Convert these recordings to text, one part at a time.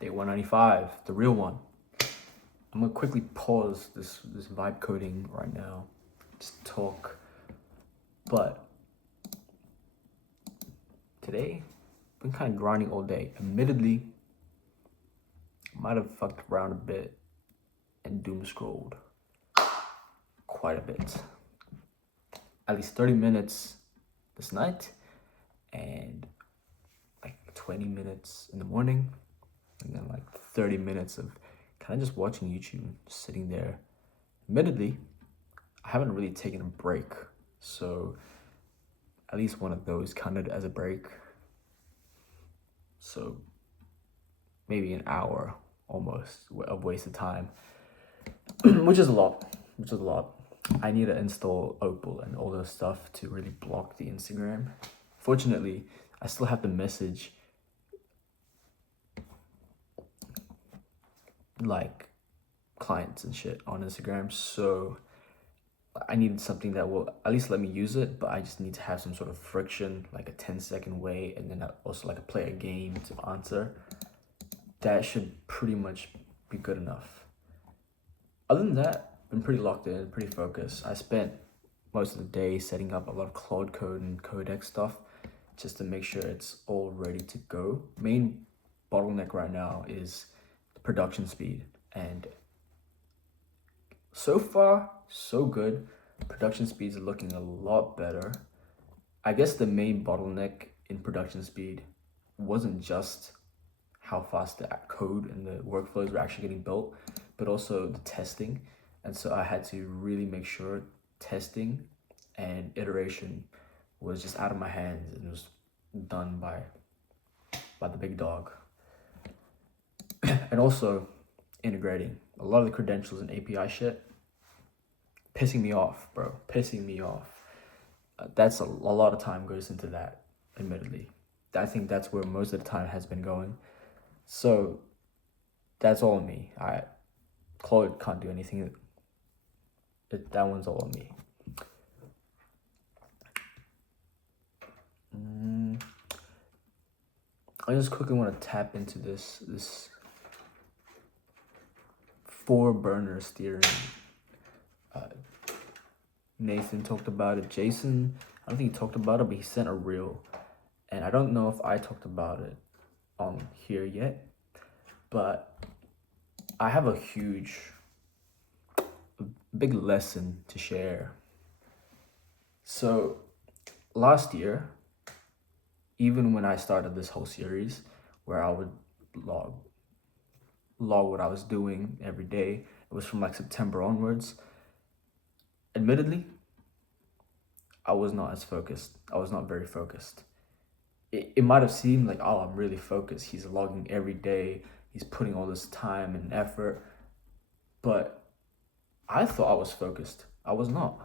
Day 195, the real one. I'm gonna quickly pause this vibe coding right now, just talk. But today, I've been kind of grinding all day. Admittedly, I might have fucked around a bit and doom scrolled quite a bit. At least 30 minutes this night and like 20 minutes in the morning, and then like 30 minutes of kind of just watching YouTube, just sitting there. Admittedly, I haven't really taken a break, so at least one of those counted as a break. So maybe an hour almost of wasted time, which is a lot. I need to install Opal and all those stuff to really block the Instagram. Fortunately, I still have the message like clients and shit on Instagram, so I needed something that will at least let me use it, but I just need to have some sort of friction, like a 10-second wait, and then also like play a game to answer. That should pretty much be good enough. Other than that, I've been pretty locked in, pretty focused. I spent most of the day setting up a lot of Claude Code and Codex stuff just to make sure it's all ready to go. Main bottleneck right now is the production speed, and so far, so good. Production speeds are looking a lot better. I guess the main bottleneck in production speed wasn't just how fast the code and the workflows were actually getting built, but also the testing. And so I had to really make sure testing and iteration was just out of my hands and was done by the big dog. And also integrating a lot of the credentials and API shit, pissing me off, bro. Pissing me off. That's a lot of time goes into that, admittedly. I think that's where most of the time has been going. So that's all on me. Claude can't do anything. That one's all on me. I just quickly want to tap into this 4 burners theory. Nathan talked about it. Jason, I don't think he talked about it, but he sent a reel. And I don't know if I talked about it on here yet, but I have a big lesson to share. So last year, even when I started this whole series where I would log what I was doing every day, it was from like September onwards. Admittedly, I was not as focused. I was not very focused. It might have seemed like, oh, I'm really focused. He's logging every day. He's putting all this time and effort. But I thought I was focused. I was not.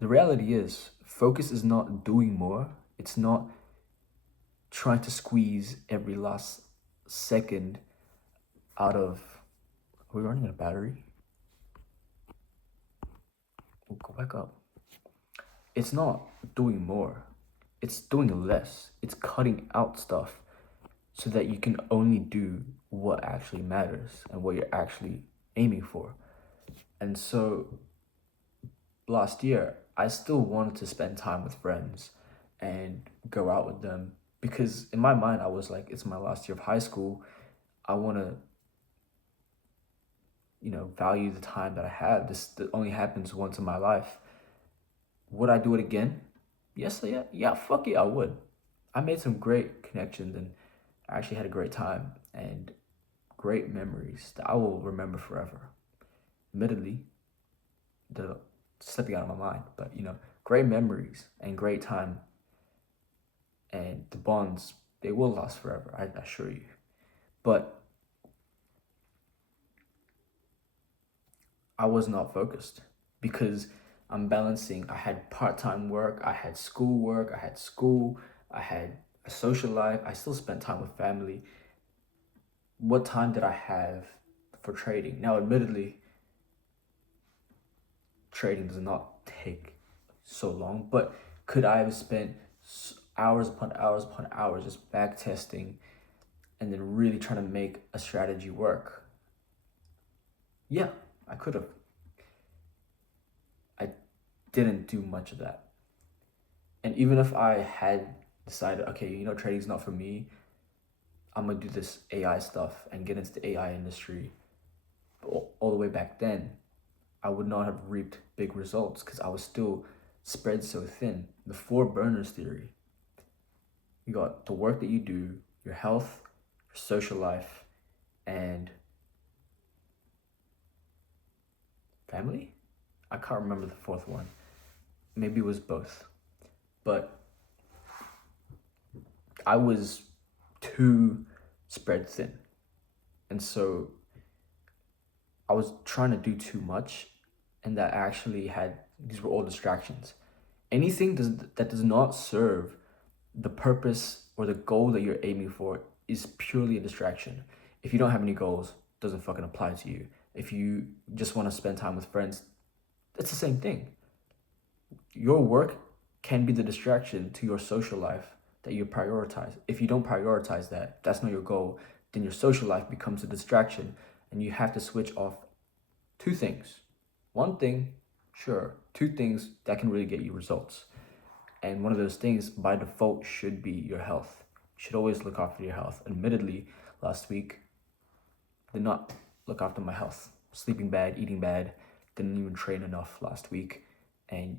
The reality is, focus is not doing more. It's not trying to squeeze every last second out of... Are we running out of battery? We'll go back up. It's not doing more. It's doing less. It's cutting out stuff so that you can only do what actually matters and what you're actually aiming for. And so last year, I still wanted to spend time with friends and go out with them because in my mind, I was like, it's my last year of high school. I want to, value the time that I have. This only happens once in my life. Would I do it again? Yes, yeah, fuck it, I would. I made some great connections and I actually had a great time and great memories that I will remember forever. Admittedly, they're slipping out of my mind, but great memories and great time, and the bonds, they will last forever, I assure you. But I was not focused because I'm balancing. I had part-time work, I had school work, I had school, I had a social life. I still spent time with family. What time did I have for trading? Now, admittedly, trading does not take so long, but could I have spent hours upon hours upon hours just back testing and then really trying to make a strategy work. Yeah, I could have. I didn't do much of that. And even if I had decided, okay, trading's not for me, I'm gonna do this AI stuff and get into the AI industry, all the way back then, I would not have reaped big results because I was still spread so thin. The four burners theory. You got the work that you do, your health, your social life, and family? I can't remember the fourth one. Maybe it was both. But I was too spread thin. And so I was trying to do too much, and that actually these were all distractions. Anything that does not serve the purpose or the goal that you're aiming for is purely a distraction. If you don't have any goals, it doesn't fucking apply to you. If you just want to spend time with friends, it's the same thing. Your work can be the distraction to your social life that you prioritize. If you don't prioritize that, that's not your goal, then your social life becomes a distraction, and you have to switch off two things. One thing, sure, two things that can really get you results. And one of those things by default should be your health. You should always look after your health. Admittedly, last week, did not look after my health. Sleeping bad, eating bad, didn't even train enough last week. And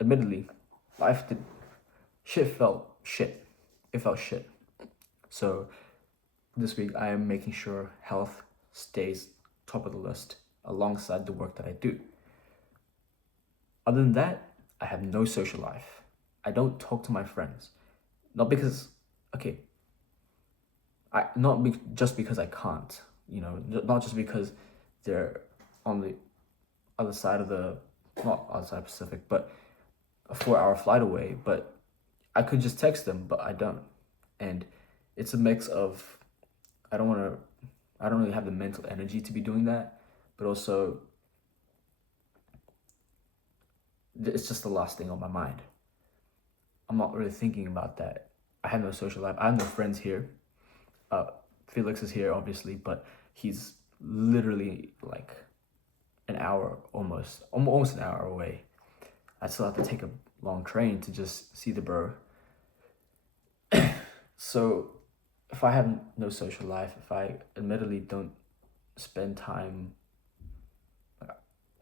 admittedly, shit felt shit. It felt shit. So this week I am making sure health stays top of the list alongside the work that I do. Other than that, I have no social life. I don't talk to my friends. Not because, okay, just because I can't, not just because they're on the other side of not other side of Pacific, but a 4-hour flight away, but I could just text them, but I don't. And it's a mix of, I don't really have the mental energy to be doing that, but also it's just the last thing on my mind. I'm not really thinking about that. I have no social life. I have no friends here. Felix is here, obviously, but he's literally like an hour almost an hour away. I still have to take a long train to just see the bro. So if I have no social life, if I admittedly don't spend time,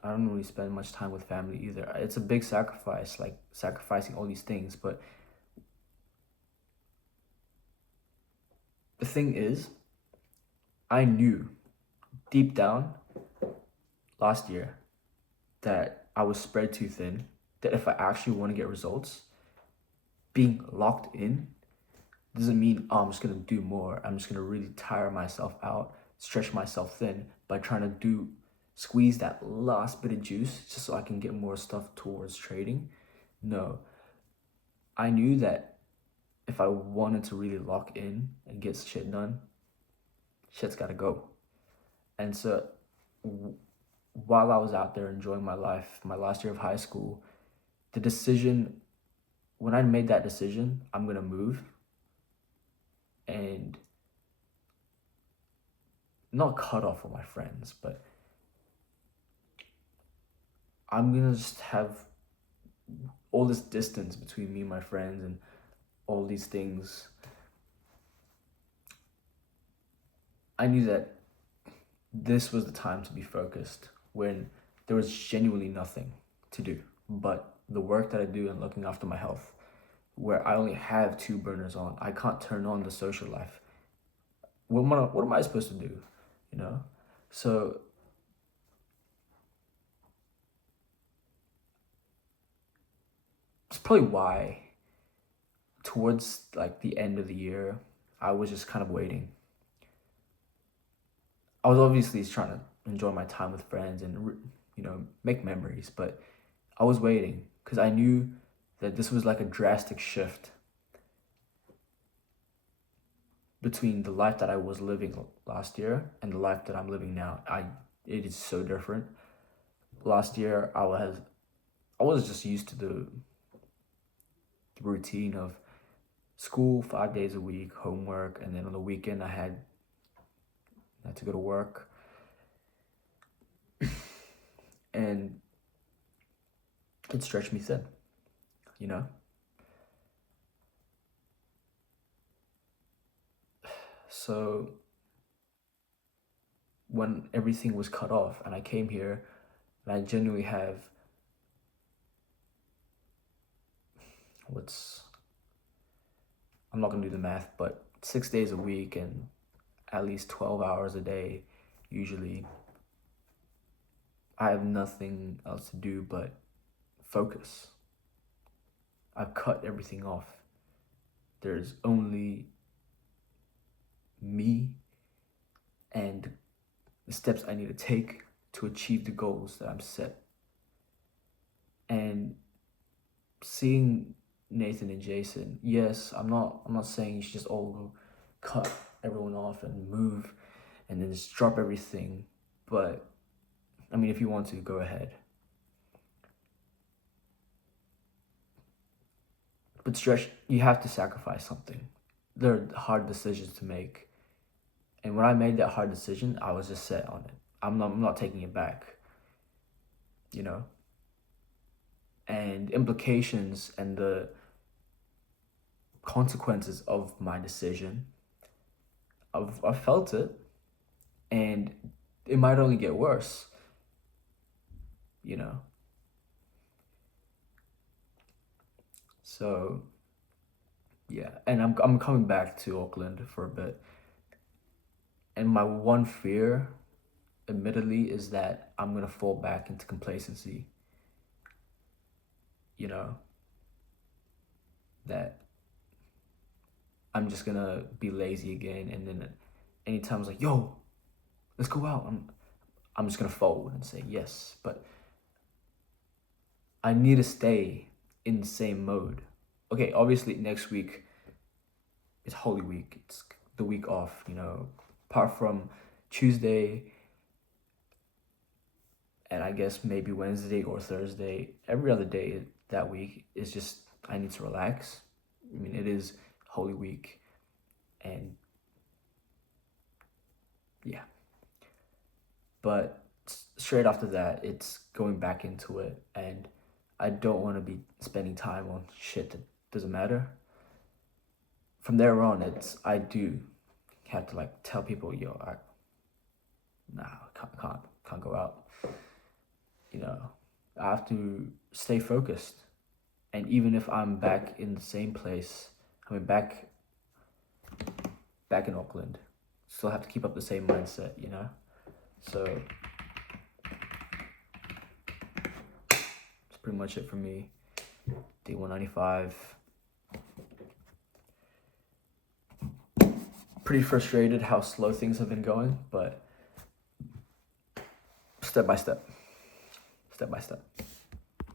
I don't really spend much time with family either. It's a big sacrifice, like sacrificing all these things. But the thing is, I knew deep down last year that I was spread too thin, that if I actually want to get results, being locked in doesn't mean, I'm just going to do more. I'm just going to really tire myself out, stretch myself thin by trying to squeeze that last bit of juice just so I can get more stuff towards trading. No, I knew that if I wanted to really lock in and get shit done, shit's got to go. And so while I was out there enjoying my life, my last year of high school, when I made that decision, I'm going to move and not cut off with my friends, but I'm going to just have all this distance between me and my friends and all these things. I knew that this was the time to be focused when there was genuinely nothing to do but the work that I do and looking after my health, where I only have two burners on. I can't turn on the social life. What am I supposed to do? So it's probably why towards like the end of the year, I was just kind of waiting. I was obviously trying to enjoy my time with friends and, make memories, but I was waiting because I knew that this was like a drastic shift between the life that I was living last year and the life that I'm living now. It is so different. Last year, I was just used to the routine of school 5 days a week, homework, and then on the weekend I had to go to work. And it stretched me thin, you know? So when everything was cut off and I came here, and I genuinely have I'm not gonna do the math, but 6 days a week and at least 12 hours a day, usually, I have nothing else to do but focus. I've cut everything off. There's only me and the steps I need to take to achieve the goals that I'm set. And seeing Nathan and Jason, yes, I'm not saying you should just all cut everyone off and move and then just drop everything. But I mean, if you want to, go ahead. But stretch, you have to sacrifice something. There are hard decisions to make. And when I made that hard decision, I was just set on it. I'm not taking it back, you know? And implications and the consequences of my decision, I've felt it, and it might only get worse, you know? So, yeah, and I'm coming back to Auckland for a bit. And my one fear, admittedly, is that I'm gonna fall back into complacency. You know, that I'm just gonna be lazy again, and then anytime it's like, yo, let's go out, I'm just gonna fold and say yes. But I need to stay in the same mode. Okay, obviously next week it's Holy Week. It's the week off, you know. Apart from Tuesday and I guess maybe Wednesday or Thursday, every other day that week is just I need to relax. I mean, it is Holy Week, and yeah. But straight after that, it's going back into it, and I don't want to be spending time on shit that doesn't matter. From there on, I do have to like tell people, yo, can't go out. You know, I have to stay focused, and even if I'm back in the same place, I mean back in Auckland, still have to keep up the same mindset, you know. So that's pretty much it for me. Day 195. Pretty frustrated how slow things have been going, but step by step.